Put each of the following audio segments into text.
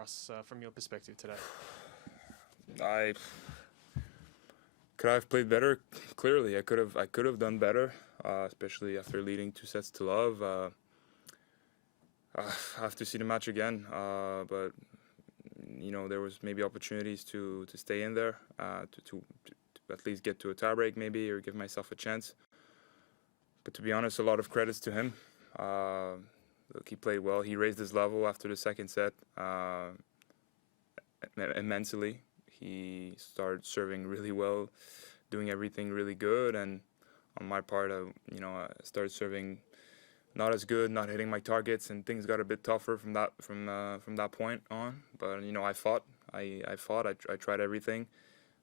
for us from your perspective today? Could I have played better? Clearly, I could have done better, especially after leading 2-0. I have to see the match again, but there was maybe opportunities to stay in there, to at least get to a tiebreak maybe, or give myself a chance. But to be honest, a lot of credits to him. Look, he played well. He raised his level after the second set immensely. He started serving really well, doing everything really good, and on my part, I started serving not as good, not hitting my targets, and things got a bit tougher from that point on. But I fought. I tried everything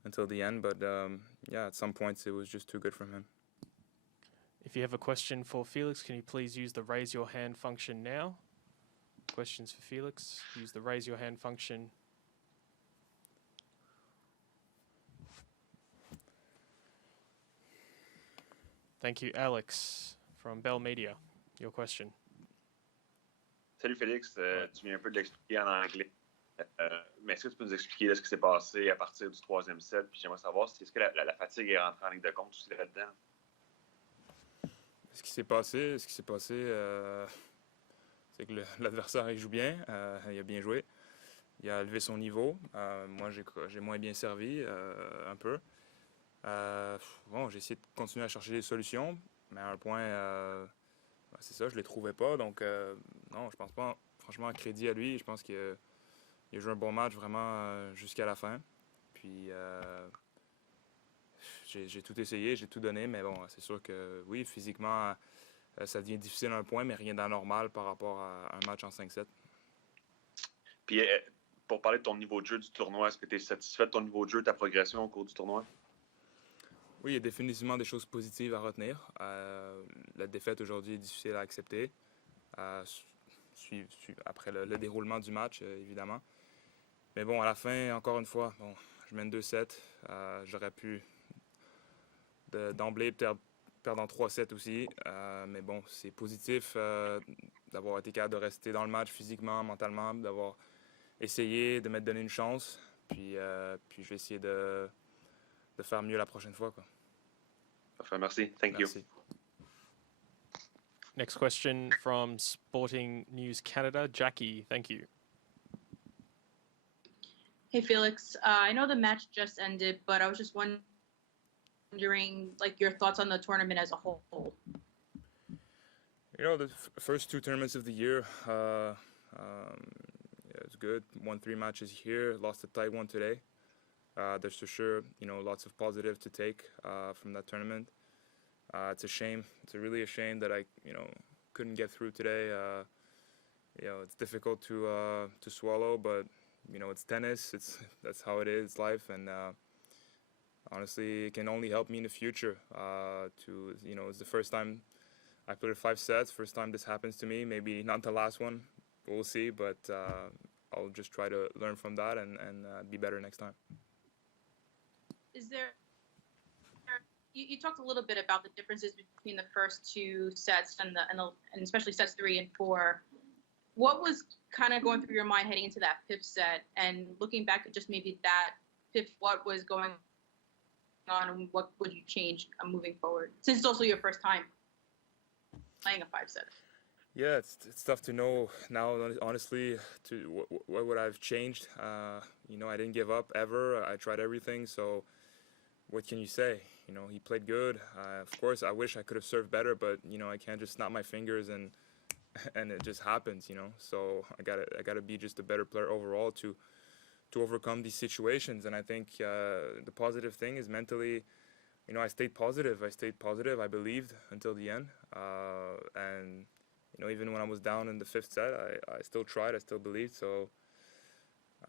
until the end. But at some points it was just too good from him. If you have a question for Felix, can you please use the raise your hand function now? Questions for Felix? Use the raise your hand function. Thank you, Alex from Bell Media. Your question. Salut Félix, tu viens un peu de l'expliquer en anglais. Mais est-ce que tu peux nous expliquer ce qui s'est passé à partir du troisième set? Puis j'aimerais savoir si est-ce que la fatigue est rentrée en ligne de compte aussi là-dedans? Ce qui s'est passé, c'est que l'adversaire il joue bien, il a bien joué, il a élevé son niveau. Moi, j'ai moins bien servi un peu. J'ai essayé de continuer à chercher des solutions, mais à un point, c'est ça, je les trouvais pas. Donc, non, je pense pas, franchement, crédit à lui. Je pense qu'il a joué un bon match vraiment jusqu'à la fin. Puis, j'ai tout essayé, j'ai tout donné, mais bon, c'est sûr que oui, physiquement, ça devient difficile à un point, mais rien d'anormal par rapport à un match en 5-7. Puis, pour parler de ton niveau de jeu du tournoi, est-ce que tu es satisfait de ton niveau de jeu, ta progression au cours du tournoi? Oui, il y a définitivement des choses positives à retenir. La défaite aujourd'hui est difficile à accepter, après le déroulement du match, évidemment. Mais bon, à la fin, encore une fois, je mène 2-7. J'aurais pu d'emblée perdre en 3-7 aussi. Mais bon, c'est positif d'avoir été capable de rester dans le match physiquement, mentalement, d'avoir essayé, de m'être donné une chance. Puis je vais essayer de faire mieux la prochaine fois, quoi. Parfait, merci. Thank you. Next question from Sporting News Canada. Jackie, thank you. Hey, Felix. I know the match just ended, but I was just wondering, your thoughts on the tournament as a whole. The first two tournaments of the year, it's good. Won 3 matches here, lost a tight one today. There's for sure, lots of positive to take from that tournament. It's a shame. It's really a shame that I, couldn't get through today. It's difficult to swallow, but it's tennis. That's how it is. It's life, and honestly, it can only help me in the future. It's the first time I played 5 sets. First time this happens to me. Maybe not the last one. We'll see, but I'll just try to learn from that and be better next time. Is there? You talked a little bit about the differences between the first 2 sets and especially sets 3 and 4. What was kind of going through your mind heading into that 5th set, and looking back at just maybe that 5th, what was going on, and what would you change moving forward? Since it's also your first time playing a 5-set. Yeah, it's tough to know now. Honestly, what would I've changed? I didn't give up ever. I tried everything. So, what can you say? He played good. Of course, I wish I could have served better, but I can't just snap my fingers and it just happens. So I gotta be just a better player overall to overcome these situations. And I think the positive thing is mentally, I stayed positive. I believed until the end. And even when I was down in the 5th set, I still tried. I still believed. So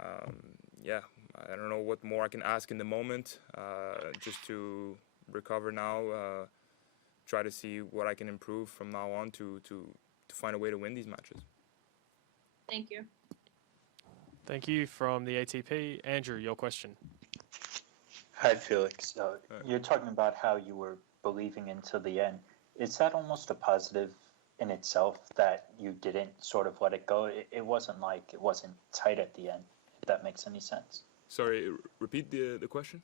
I don't know what more I can ask in the moment. Just to recover now, try to see what I can improve from now on to find a way to win these matches. Thank you. Thank you. From the ATP, Andrew, your question. Hi, Felix. You're talking about how you were believing until the end. Is that almost a positive in itself that you didn't sort of let it go? It wasn't like it wasn't tight at the end, if that makes any sense. Sorry, repeat the question.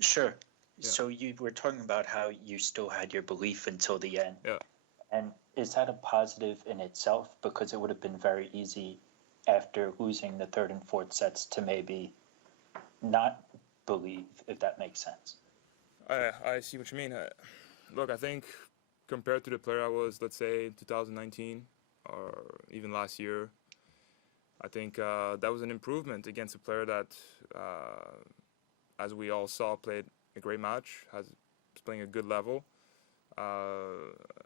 Sure. Yeah. So you were talking about how you still had your belief until the end. Yeah. And is that a positive in itself? Because it would have been very easy after losing the third and fourth sets to maybe not believe, if that makes sense. I see what you mean. Look, I think compared to the player I was, let's say, 2019 or even last year, I think that was an improvement against a player that, as we all saw, played a great match, was playing a good level.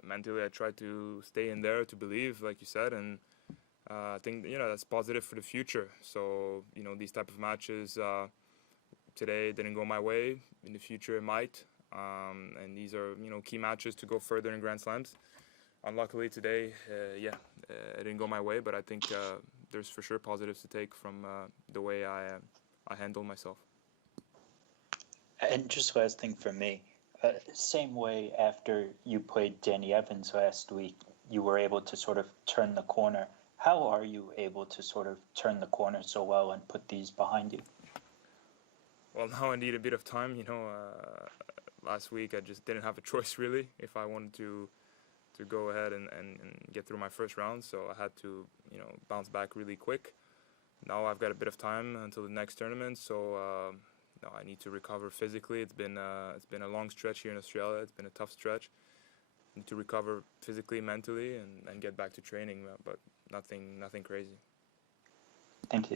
Mentally, I tried to stay in there, to believe, like you said, and I think that's positive for the future. So these type of matches today didn't go my way. In the future, it might, and these are key matches to go further in Grand Slams. Unluckily today, it didn't go my way, but I think there's for sure positives to take from the way I handle myself. And just last thing for me, same way after you played Danny Evans last week, you were able to sort of turn the corner. How are you able to sort of turn the corner so well and put these behind you? Well, now I need a bit of time. Last week I just didn't have a choice really if I wanted to go ahead and get through my first round. So I had to bounce back really quick. Now I've got a bit of time until the next tournament. So I need to recover physically. It's been a long stretch here in Australia. It's been a tough stretch. I need to recover physically, mentally, and get back to training. But nothing crazy. Thank you.